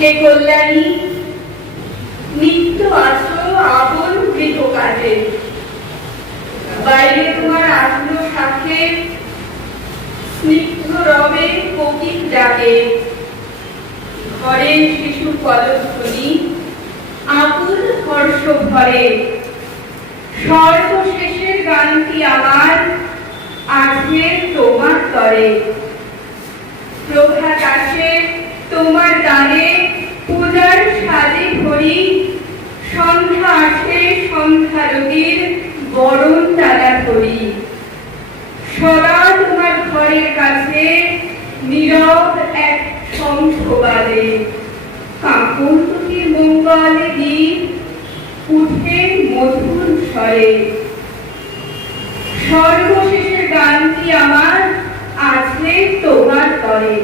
হে কল্যাণী, নিত্য আছো আপন গৃহ কাজে, বাইরে তোমার আত্ম সাথে স্নিগ্ধ রবে কোকিল ডাকে, ঘরে শিশু পদধ্বনি আকুল হর্ষ ভরে। সর্বশেষের গানটি আমার আছে তোমার তরে। প্রভাত আসে তোমার গানে পূজার সাজে ভরি, সন্ধ্যা আসে সন্ধ্যারতির বরণ ডালা ধরি। সদা তোমার ঘরের কাছে নীরব এক শঙ্খ বাজে, কাকরতুকির মঙ্গলে গীত উঠে মধুর স্বরে। সর্বশেষের গানটি আমার আছে তোমার তরে।